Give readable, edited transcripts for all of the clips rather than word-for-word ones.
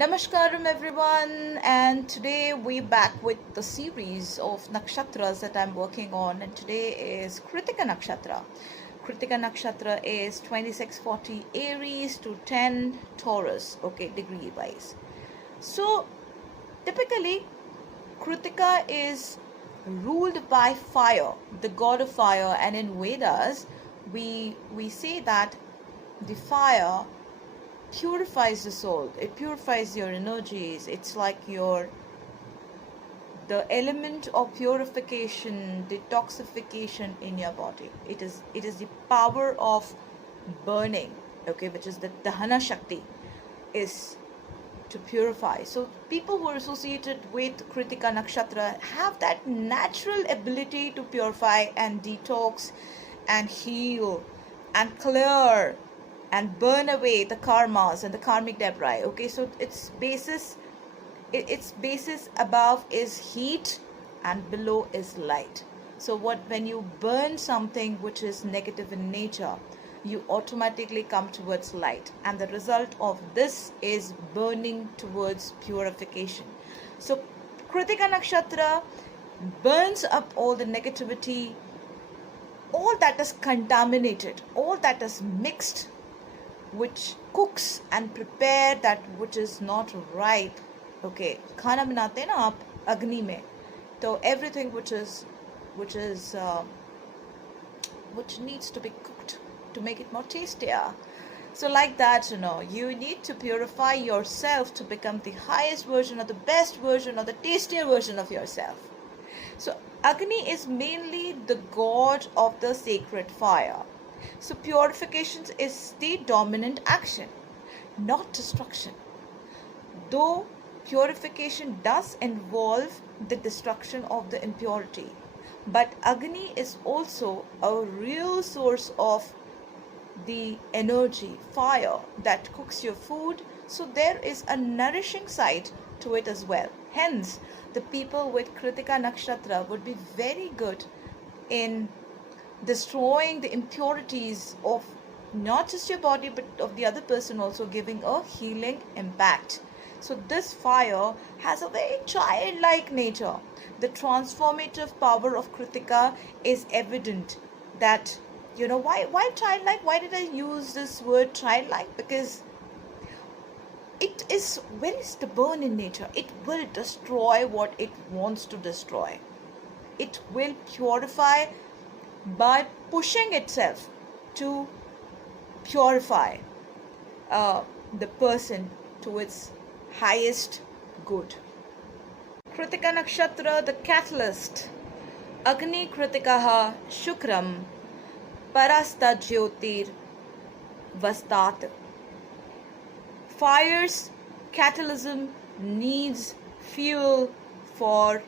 Namaskaram everyone, and today we're back with the series of nakshatras that I'm working on, and today is Krittika Nakshatra. Krittika Nakshatra is 2640 Aries to 10 Taurus, okay, degree wise. So typically Krittika is ruled by fire, the god of fire, and in Vedas we say that the fire purifies the soul. It purifies your energies. It's like the element of purification, detoxification in your body. It is the power of burning, okay, which is the Dahana Shakti, is to purify. So people who are associated with Krittika Nakshatra have that natural ability to purify and detox and heal and clear and burn away the karmas and the karmic debris. Okay, so its basis above is heat and below is light. So when you burn something which is negative in nature, you automatically come towards light, and the result of this is burning towards purification. So Krittika Nakshatra burns up all the negativity, all that is contaminated, all that is mixed, which cooks and prepare that which is not ripe. Okay, खाना बनाते हैं ना आप अग्नि में, तो everything which needs to be cooked to make it more tastier. So like that, you need to purify yourself to become the highest version or the best version or the tastier version of yourself. So Agni is mainly the god of the sacred fire. So purification is the dominant action, not destruction. Though purification does involve the destruction of the impurity, but Agni is also a real source of the energy, fire that cooks your food. So there is a nourishing side to it as well. Hence, the people with Krittika Nakshatra would be very good in destroying the impurities of not just your body but of the other person, also giving a healing impact. So this fire has a very childlike nature. The transformative power of Krittika is evident. That, why childlike? Why did I use this word childlike? Because it is very stubborn in nature. It will destroy what it wants to destroy. It will purify by pushing itself to purify the person to its highest good. Krittika Nakshatra, the catalyst. Agni Kritikaha Shukram Parasta Jyotir Vastat. Fire's catalysm needs fuel for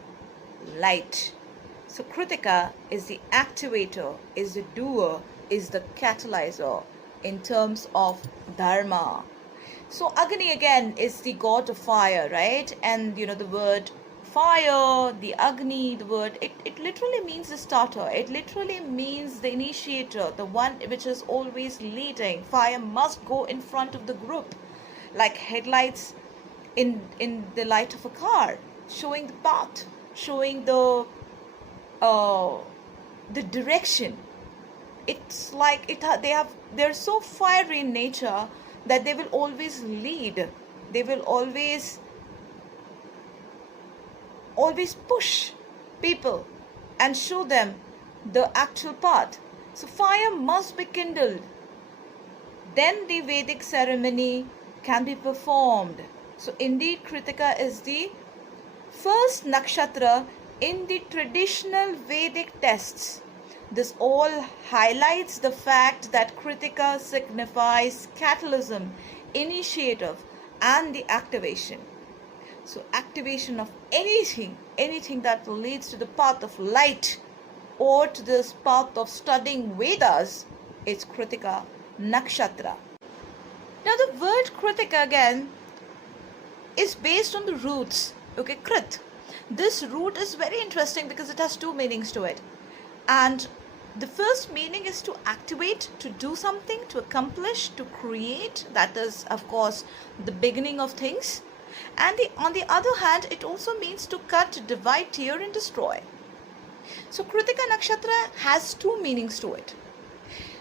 light. So Krittika is the activator, is the doer, is the catalyzer in terms of dharma. So Agni again is the god of fire, right? And the word fire, the Agni, the word, it literally means the starter. It literally means the initiator, the one which is always leading. Fire must go in front of the group, like headlights in the light of a car, showing the path, showing the direction. It's like they're so fiery in nature that they will always lead. They will always push people and show them the actual path. So fire must be kindled. Then the Vedic ceremony can be performed. So indeed Krittika is the first nakshatra in the traditional Vedic texts. This all highlights the fact that Krittika signifies catalysm, initiative, and the activation. So activation of anything that leads to the path of light or to this path of studying Vedas is Krittika Nakshatra. Now the word Krittika again is based on the roots. Okay, Krit. This root is very interesting because it has two meanings to it. And the first meaning is to activate, to do something, to accomplish, to create. That is, of course, the beginning of things. And on the other hand, it also means to cut, divide, tear, and destroy. So Krittika Nakshatra has two meanings to it.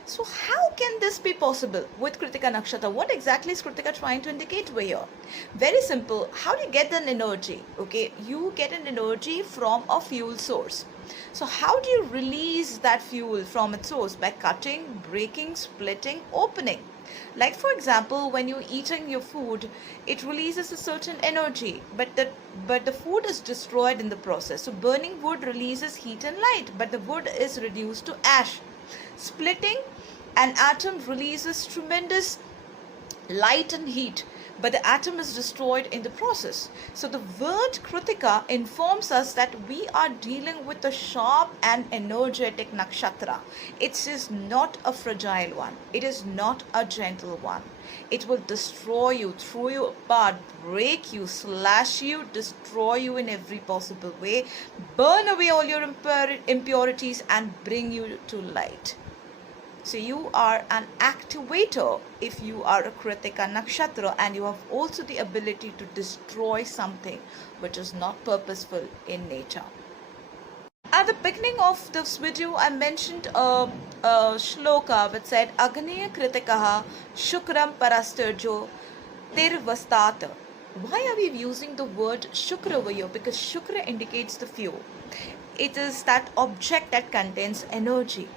So how can this be possible with Krittika Nakshatra? What exactly is Krittika trying to indicate over here? Very simple. How do you get an energy? Okay, you get an energy from a fuel source. So how do you release that fuel from its source? By cutting, breaking, splitting, opening. Like for example, when you're eating your food, it releases a certain energy, but the food is destroyed in the process. So burning wood releases heat and light, but the wood is reduced to ash. Splitting an atom releases tremendous light and heat, but the atom is destroyed in the process. So the word Krittika informs us that we are dealing with a sharp and energetic nakshatra. It is not a fragile one. It is not a gentle one. It will destroy you, throw you apart, break you, slash you, destroy you in every possible way, burn away all your impurities and bring you to light. So you are an activator if you are a Krittika Nakshatra, and you have also the ability to destroy something which is not purposeful in nature. At the beginning of this video, I mentioned a shloka which said, Agneya Kritikaha Shukram Parasturjo Tirvastata. Why are we using the word Shukra over here? Because Shukra indicates the fuel. It is that object that contains energy.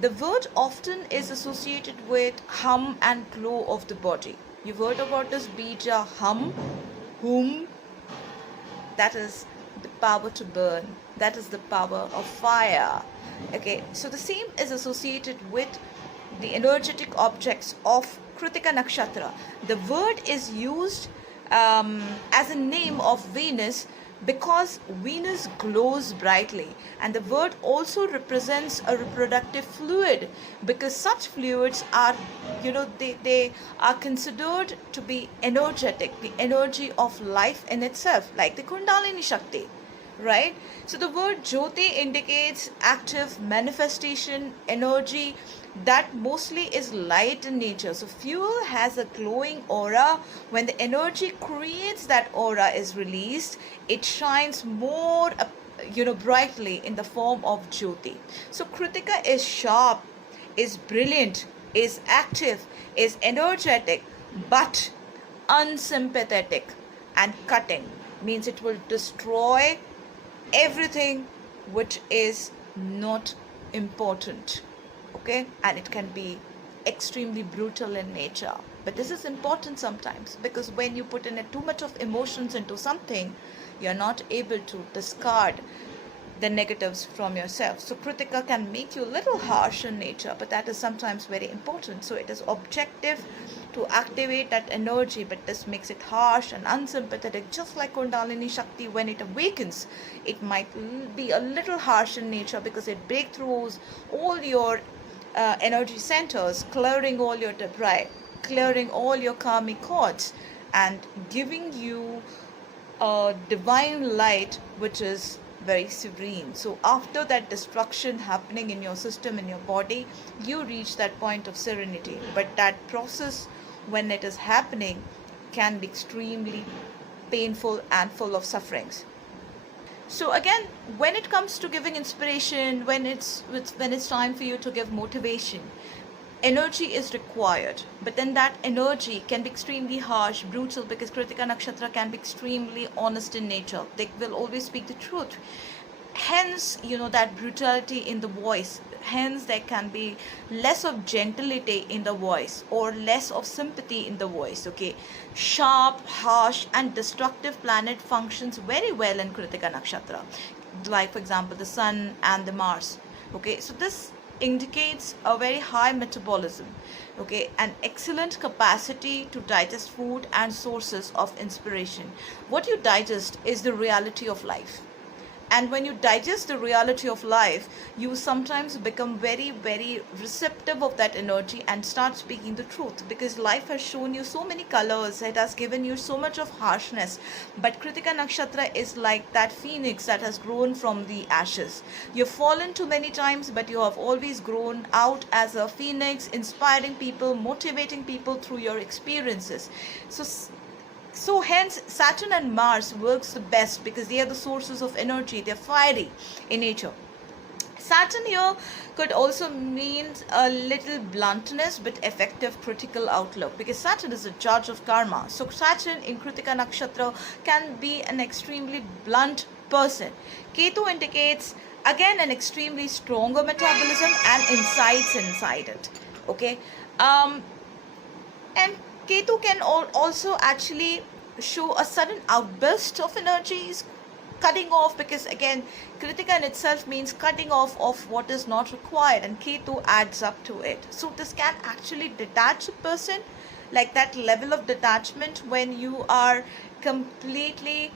The word often is associated with hum and glow of the body. You've heard about this bija, hum, hum. That is the power to burn. That is the power of fire. Okay, so the same is associated with the energetic objects of Krittika Nakshatra. The word is used as a name of Venus because Venus glows brightly, and the word also represents a reproductive fluid, because such fluids are, they are considered to be energetic, the energy of life in itself, like the Kundalini Shakti, right? So the word Jyoti indicates active manifestation, energy that mostly is light in nature. So fuel has a glowing aura. When the energy creates that aura is released, it shines more brightly in the form of Jyoti. So Krittika is sharp, is brilliant, is active, is energetic, but unsympathetic and cutting. Means it will destroy everything which is not important. Okay, and it can be extremely brutal in nature, but this is important sometimes, because when you put in too much of emotions into something, you're not able to discard the negatives from yourself. So Krittika can make you a little harsh in nature, but that is sometimes very important. So it is objective to activate that energy, but this makes it harsh and unsympathetic. Just like Kundalini Shakti, when it awakens, it might be a little harsh in nature because it breaks through all your energy centers, clearing all your debris, clearing all your karmic cords, and giving you a divine light which is very serene. So after that destruction happening in your system, in your body, you reach that point of serenity. But that process, when it is happening, can be extremely painful and full of sufferings. So again, when it comes to giving inspiration, when it's time for you to give motivation, energy is required. But then that energy can be extremely harsh, brutal, because Krittika Nakshatra can be extremely honest in nature. They will always speak the truth. Hence, that brutality in the voice. Hence, there can be less of gentility in the voice, or less of sympathy in the voice. Okay, sharp, harsh, and destructive planet functions very well in Krittika Nakshatra. Like for example, the Sun and the Mars. Okay, so this indicates a very high metabolism. Okay, an excellent capacity to digest food and sources of inspiration. What you digest is the reality of life. And when you digest the reality of life, you sometimes become very, very receptive of that energy and start speaking the truth, because life has shown you so many colors, it has given you so much of harshness. But Krittika Nakshatra is like that phoenix that has grown from the ashes. You've fallen too many times, but you have always grown out as a phoenix, inspiring people, motivating people through your experiences. So So hence Saturn and Mars works the best because they are the sources of energy. They're fiery in nature. Saturn here could also mean a little bluntness but effective critical outlook, because Saturn is a judge of karma. So Saturn in Krittika Nakshatra can be an extremely blunt person. Ketu indicates again an extremely stronger metabolism and insights inside it. Okay, and Ketu can also actually show a sudden outburst of energies, cutting off, because again Kritika in itself means cutting off of what is not required, and Ketu adds up to it. So this can actually detach a person, like that level of detachment when you are completely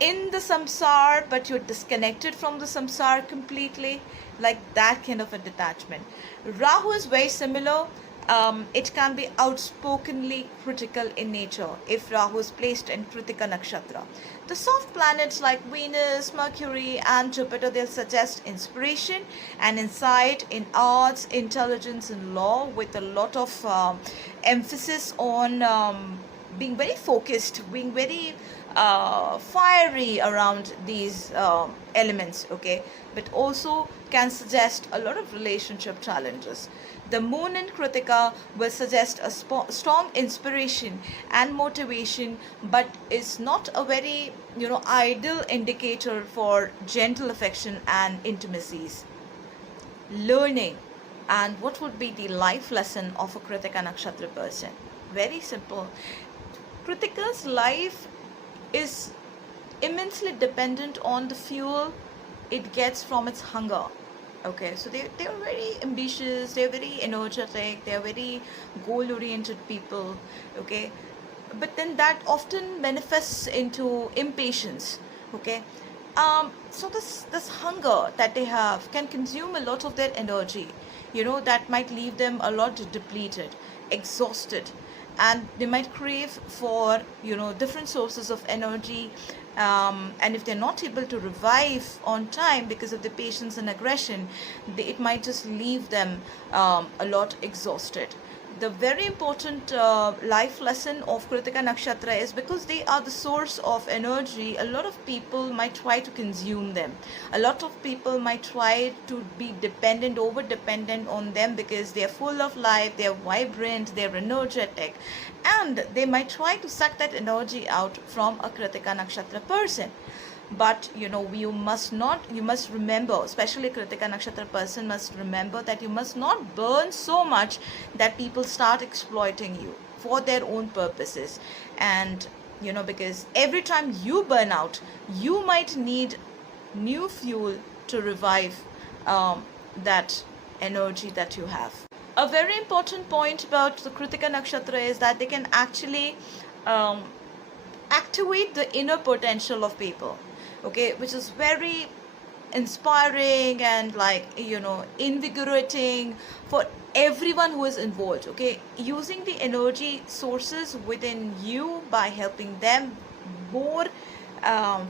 in the samsar but you're disconnected from the samsar completely, like that kind of a detachment. Rahu is very similar. It can be outspokenly critical in nature if Rahu is placed in Krittika Nakshatra. The soft planets like Venus, Mercury and Jupiter, they'll suggest inspiration and insight in arts, intelligence and law, with a lot of emphasis on being very focused, being very fiery around these elements, okay, but also can suggest a lot of relationship challenges. The moon in Kritika will suggest a strong inspiration and motivation, but is not a very, ideal indicator for gentle affection and intimacies. Learning, and what would be the life lesson of a Krittika Nakshatra person? Very simple. Kritika's life is immensely dependent on the fuel it gets from its hunger. Okay, so they are very ambitious, they're very energetic, they're very goal oriented people. Okay, but then that often manifests into impatience. Okay, so this hunger that they have can consume a lot of their energy, that might leave them a lot depleted, exhausted, and they might crave for different sources of energy, and if they're not able to revive on time because of the patience and aggression, it might just leave them a lot exhausted. The very important life lesson of Krittika Nakshatra is, because they are the source of energy, a lot of people might try to consume them. A lot of people might try to be over dependent on them, because they are full of life, they are vibrant, they are energetic, and they might try to suck that energy out from a Krittika Nakshatra person. But you must remember, especially Krittika Nakshatra person must remember, that you must not burn so much that people start exploiting you for their own purposes. And because every time you burn out, you might need new fuel to revive that energy that you have. A very important point about the Krittika Nakshatra is that they can actually activate the inner potential of people, okay, which is very inspiring and invigorating for everyone who is involved. Okay, using the energy sources within you by helping them more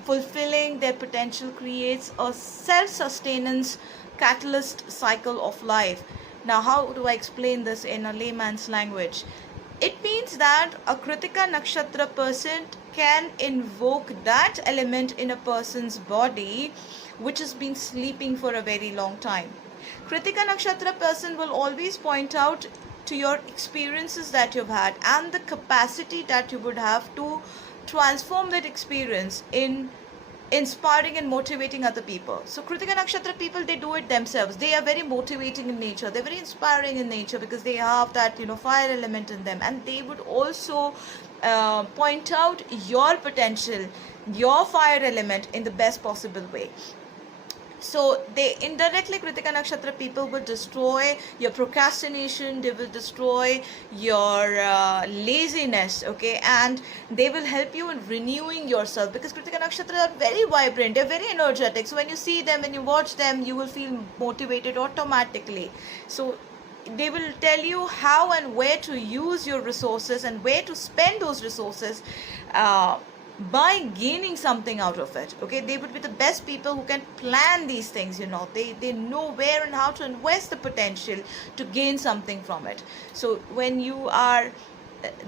fulfilling their potential creates a self-sustenance catalyst cycle of life. Now, how do I explain this in a layman's language? It means that a Krittika Nakshatra person can invoke that element in a person's body which has been sleeping for a very long time. Krittika Nakshatra person will always point out to your experiences that you've had and the capacity that you would have to transform that experience in inspiring and motivating other people. So Krittika Nakshatra people, they do it themselves. They are very motivating in nature. They're very inspiring in nature because they have that fire element in them, and they would also point out your potential, your fire element in the best possible way. So they indirectly, Krittika Nakshatra people will destroy your procrastination, they will destroy your laziness, okay, and they will help you in renewing yourself, because Krittika Nakshatra are very vibrant, they're very energetic. So when you see them, when you watch them, you will feel motivated automatically. So they will tell you how and where to use your resources and where to spend those resources by gaining something out of it. Okay, they would be the best people who can plan these things. They know where and how to invest the potential to gain something from it. So when you are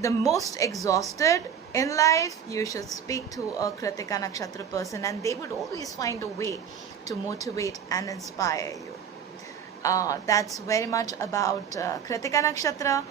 the most exhausted in life, you should speak to a Krittika Nakshatra person, and they would always find a way to motivate and inspire you. That's very much about Krittika Nakshatra.